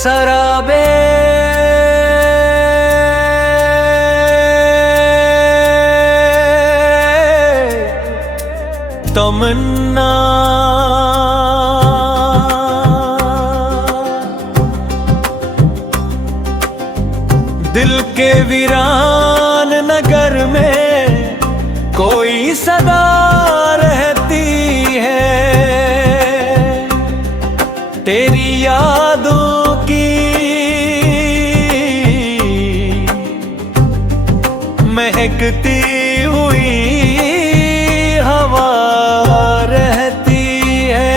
सराबे तमन्ना दिल के वीरान नगर में कोई सदा रहती है तेरी यादों की महकती हुई हवा रहती है।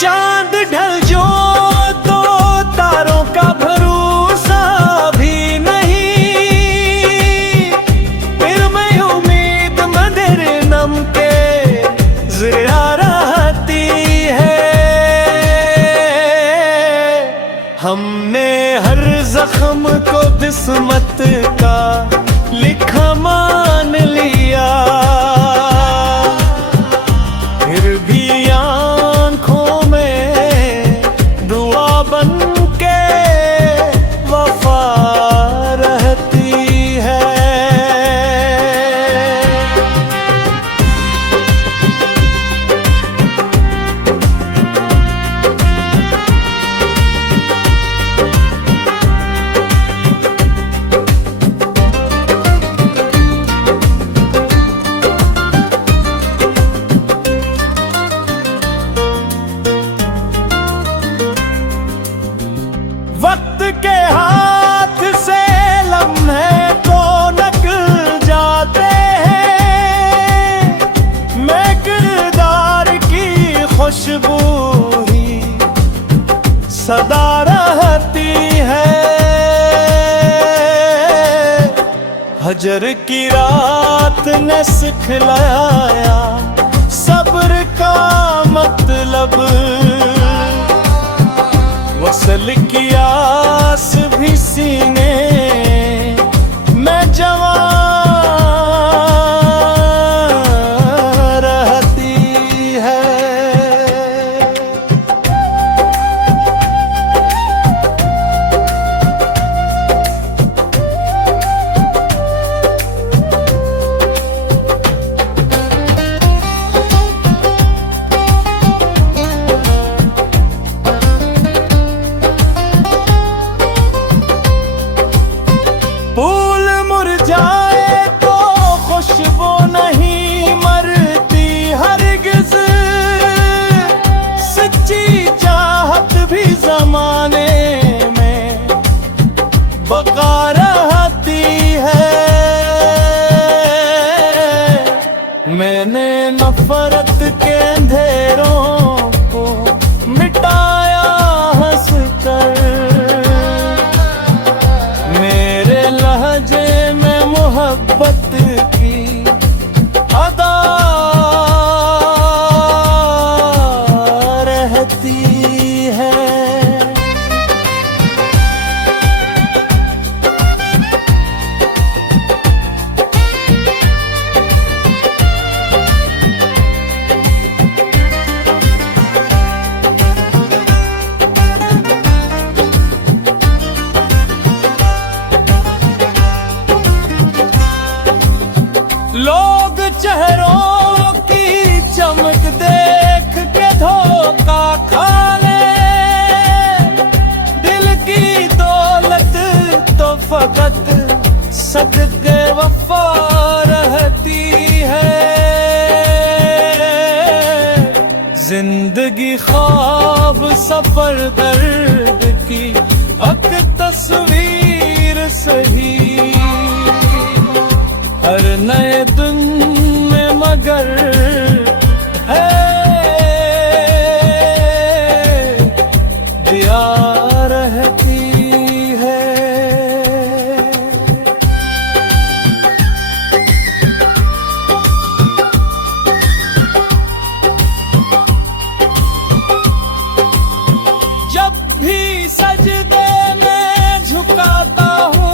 चांद ढल जो तो तारों का भरोसा भी नहीं, फिर मैं उम्मीद मदर नम के ज़िया रहती है। हमने हर जख्म को किस्मत का लिखा मान लिया, फिर भी आँखों में दुआ बन के वफा रहती है। वक्त के हाथ से लम्हे तो निकल जाते हैं, मैं किरदार की खुशबू ही सदा रहती है। हजर की रात ने सिखलाया सब्र का मतलब, वसल की आस भी सीने में जवां रहती है। फूल मुरझाए तो खुशबू नहीं मरती हरगिज़, सच्ची चाहत भी ज़माने में बका रहती है। मैंने नफरत के अंधेरों को मिटाया हंस कर, लहजे में मोहब्बत की अदा रहती है। लोग चेहरों की चमक देख के धोखा खा ले, दिल की दौलत तो फकत सदके वफा रहती है। जिंदगी ख्वाब सफर दर्द की अक तस्वीर सही, हर नए दिन में मगर है दिया रहती है। जब भी सजदे में झुकाता हूँ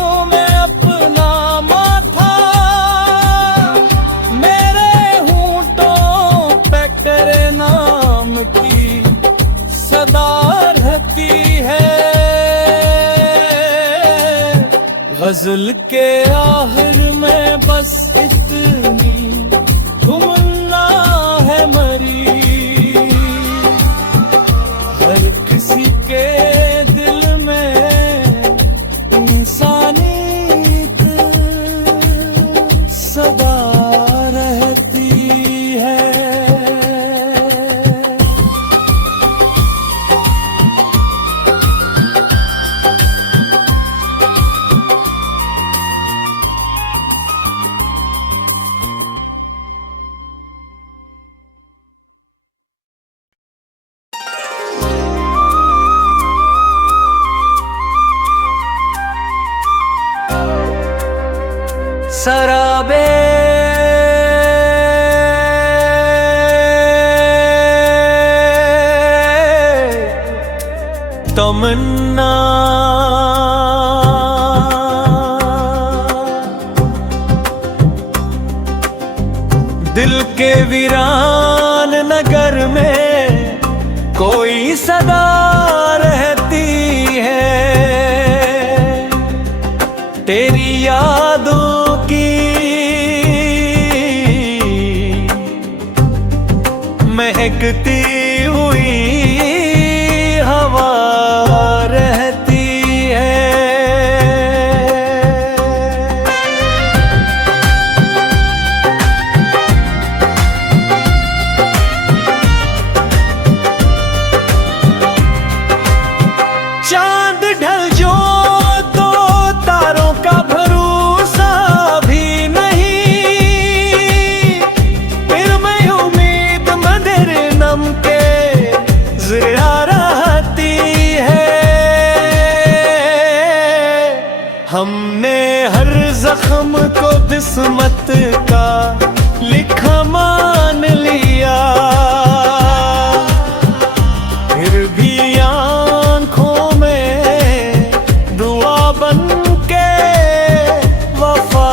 गजल के आखिर में बस इतनी तमन्ना है मरी, हर किसी के दिल में इंसानियत सदा रहती है। शराबे तमन्ना दिल के वीरान नगर में कोई सदा रहती है, तेरी यादों महकती हुई हवा रहती है। चांद ढल जो तो तारों का भरोसा भी नहीं, फिर मैं उम्मीद मंदिर नम के ज़िया रहती है। हमने हर जख्म को किस्मत का लिखा मान लिया, फिर भी आँखों में दुआ बन के वफा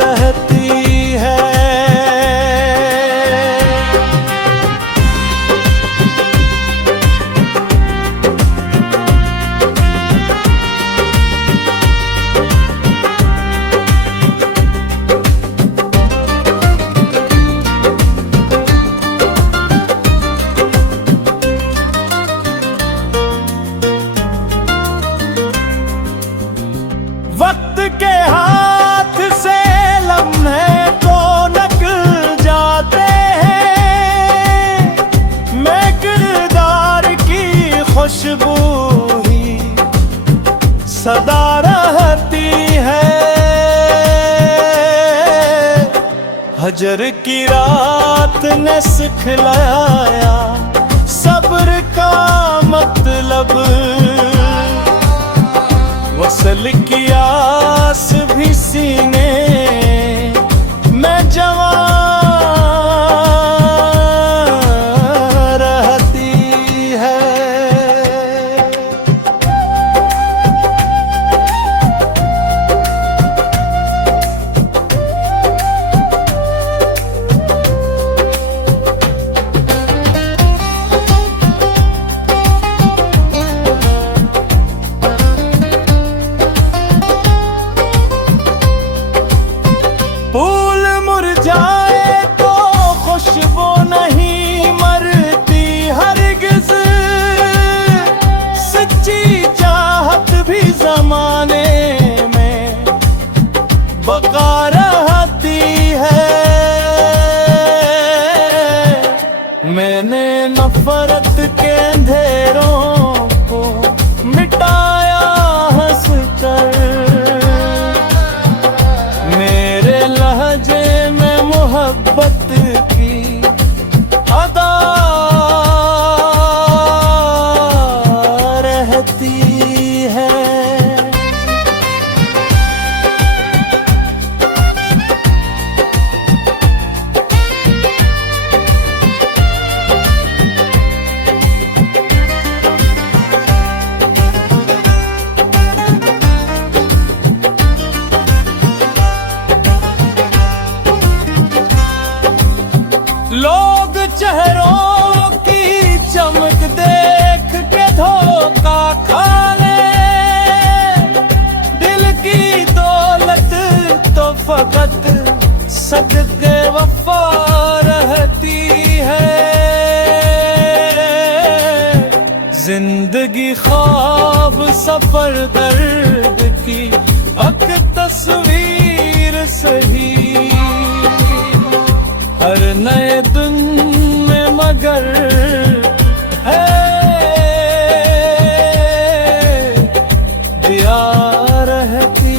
रहती है। वक्त के हाथ से लम्हे तो निकल जाते हैं, मैं किरदार की खुशबू ही सदा रहती है। हजर की रात ने सिखलाया सब्र का मतलब, वसल की आस भी सीने में जवां रहती है। फूल मुरझाए तो खुशबू नहीं मरती हरगिज़, सच्ची चाहत भी ज़माने में बका रहती है। मैंने नफरत के अंधेरों को मिटाया हंस कर, मेरे लहजे में मोहब्बत की अदा रहती है। लोग चेहरों की चमक देख के धोखा खा ले, दिल की सदके वफा रहती है। जिंदगी ख्वाब सफर दर्द की अक तस्वीर सही, हर नए दिन में मगर है दिया रहती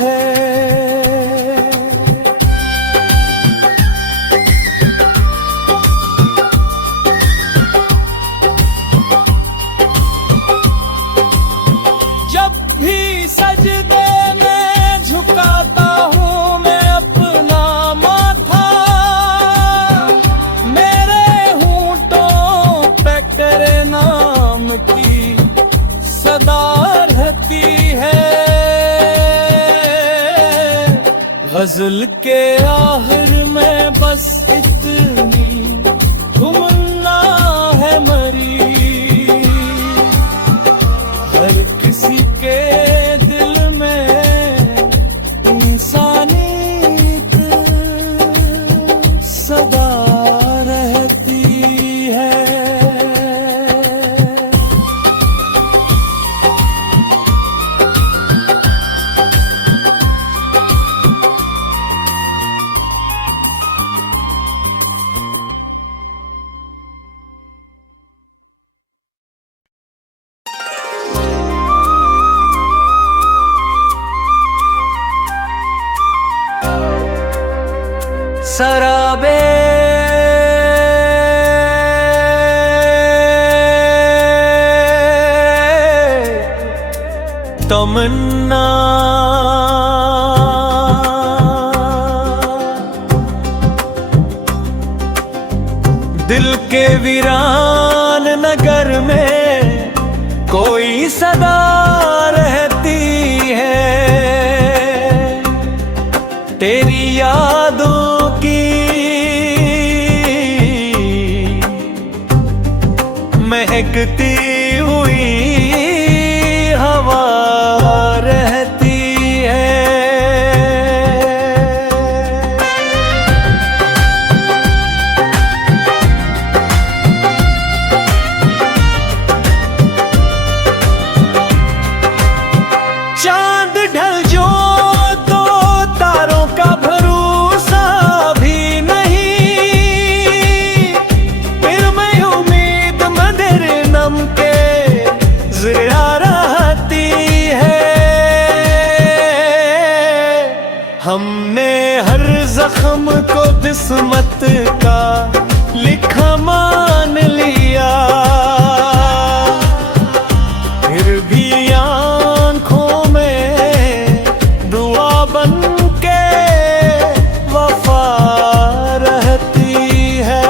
है। जब भी सजदे में झुकाता हूँ मैं अपना माथा, मेरे होंठों पे तेरे नाम की सदा रहती है। गजल के आखिर में बस इतनी तमन्ना है मरी, हर किसी के दिल में इंसानियत सदा रहती है। सराबे तमन्ना, दिल के वीरान नगर में कोई सदा रहती है। तेरी यादों की महकती हुई हवा रहती है। चांद ढल जो तो तारों का भरोसा भी नहीं, फिर मैं उम्मीद मदर नम के ज़िया रहती है। हमने हर जख्म को किस्मत का लिखा मान लिया, फिर भी आँखों में दुआ बन के वफा रहती है।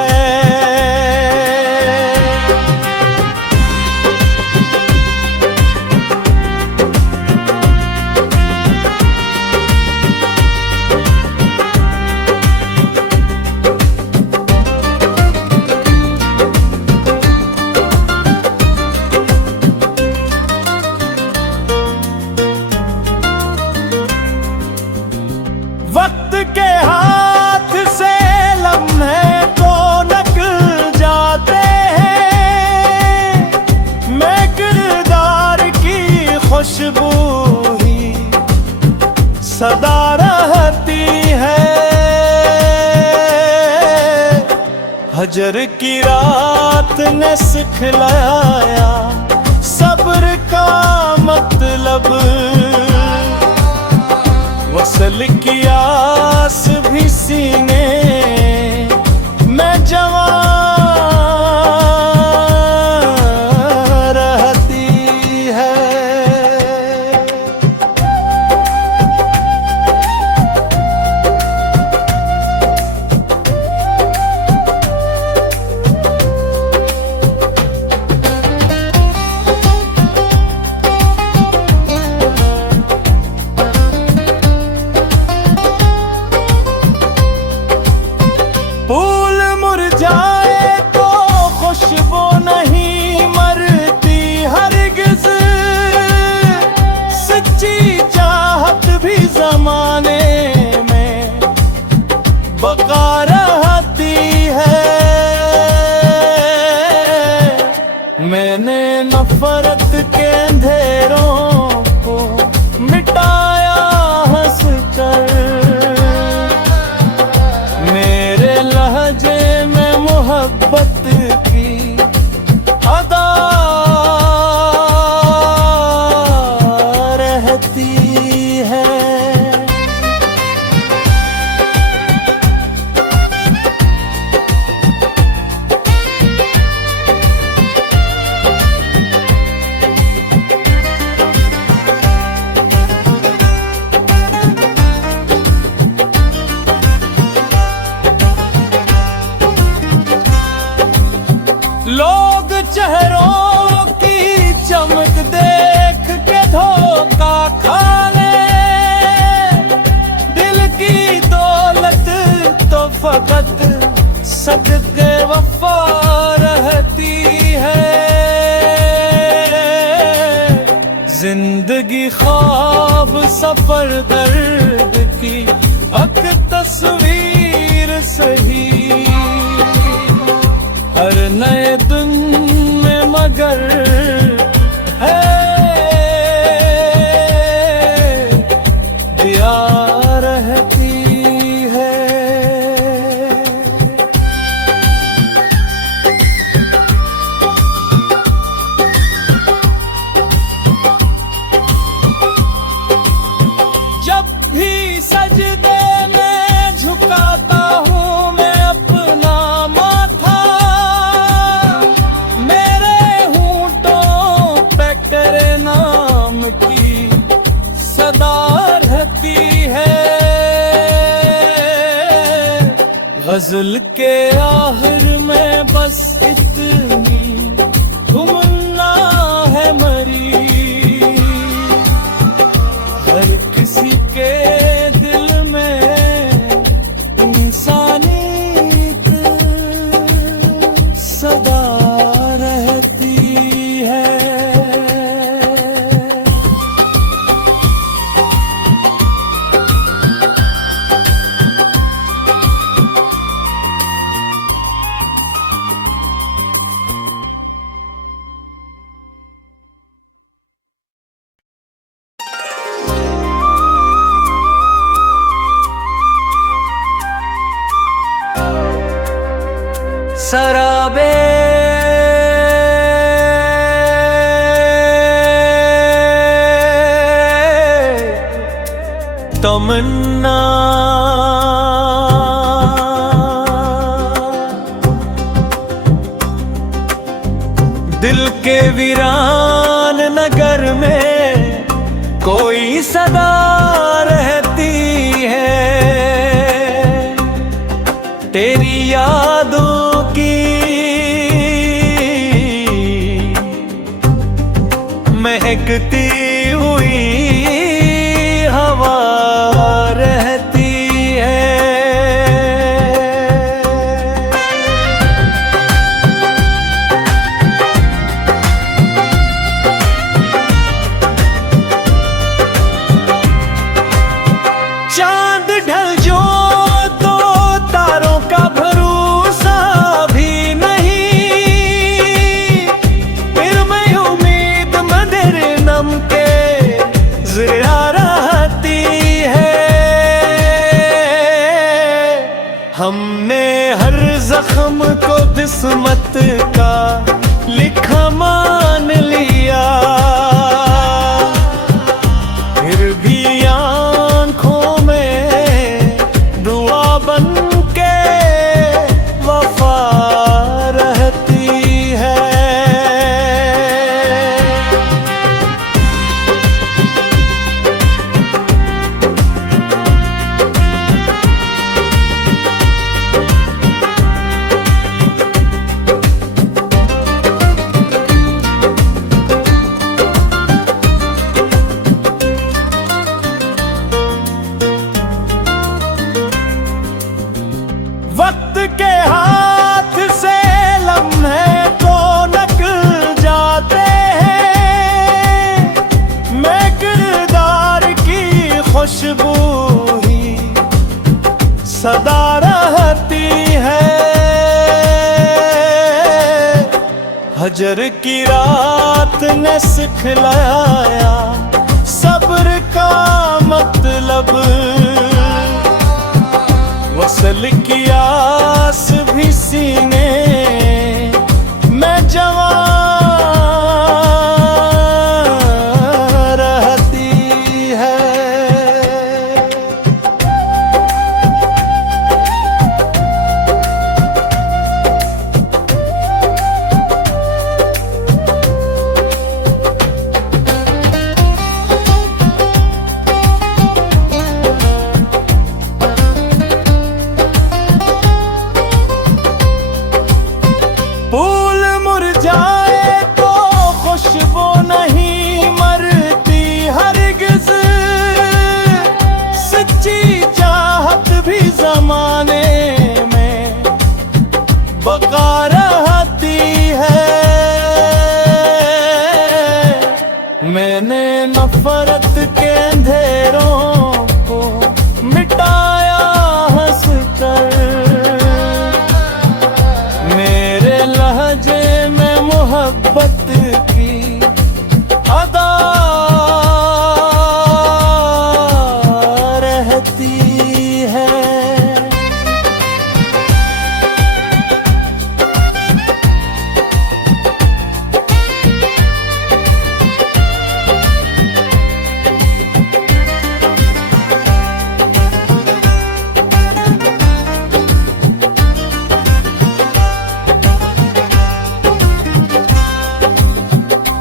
वक्त के हाथ से लम्हे तो निकल जाते हैं, मैं किरदार की खुशबू ही सदा रहती है। हजर की रात ने सिखलाया सब्र का मतलब, वसल की आस भी सीने में जवां रहती है। मोहब्बत की अदा रहती है। लोग चेहरों की चमक देख के धोखा खा ले, दिल की दौलत तो फकत सदके वफा रहती है। जिंदगी ख्वाब सफर दर्द की अक तस्वीर सही, हर नए दिन में मगर है दिया रहती है। जब भी सजदे में झुकाता हूँ मैं अपना माथा, नाम की सदा रहती है। गजल के आखिर में बस इतनी तमन्ना है मरी, हर किसी के दिल में इंसानियत सदा रहती है। शराबे तमन्ना दिल के वीरान नगर में कोई सदा रहती है। तेरी यादों की महकती हुई हवा रहती है। चांद ढल जो तो तारों का भरोसा भी नहीं, फिर मैं उम्मीद मदर नम के ज़िया रहती है। हमने हर जख्म को किस्मत का लिखा मान लिया, फिर भी आँखों में दुआ बन के वफा रहती है। वक्त के हाथ से लम्हे तो निकल जाते हैं, मैं किरदार की खुशबू ही सदा रहती है। हजर की रात ने सिखलाया सब्र का मतलब, वसल की आस भी सीने मोहब्बत की अदा रहती है।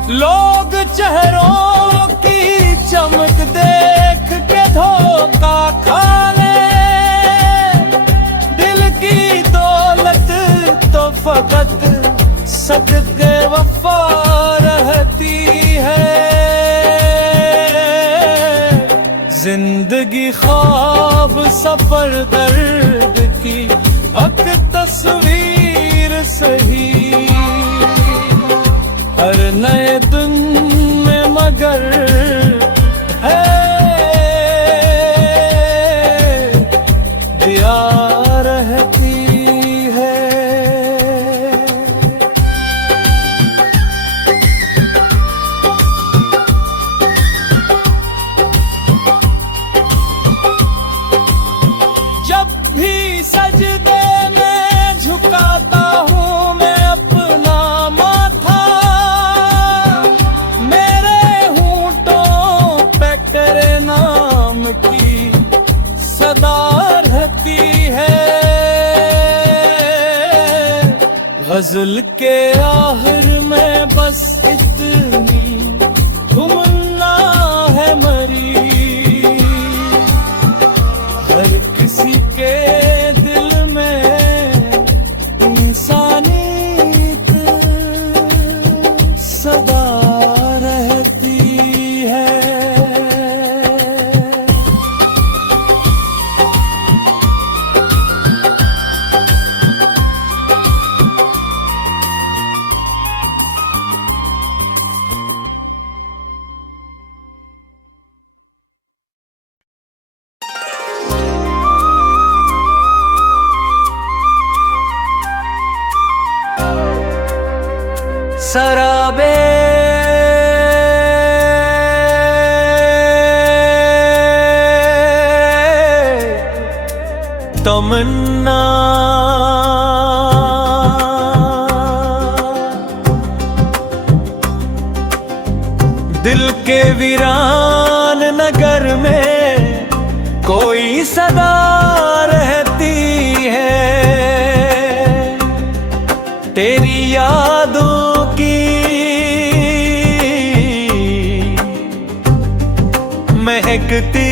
लोग चेहरों की चमक देख के धोखा खा ले, दिल की दौलत तो फकत सदके वफा रहती है। जिंदगी ख्वाब सफर दर्द की एक तस्वीर सही, हर नए दिन में मगर है दिया रहती है। जब भी सजदे में झुकाता हूँ मैं अपना माथा, मेरे होंठों पे तेरे नाम की सदा रहती है। गजल के आखिर में बस इतनी तमन्ना है मरी, हर किसी के दिल में इंसानियत सदा रहती है। शराबे तमन्ना दिल के वीरान नगर में कोई सदा रहती है। तेरी यादों की महकती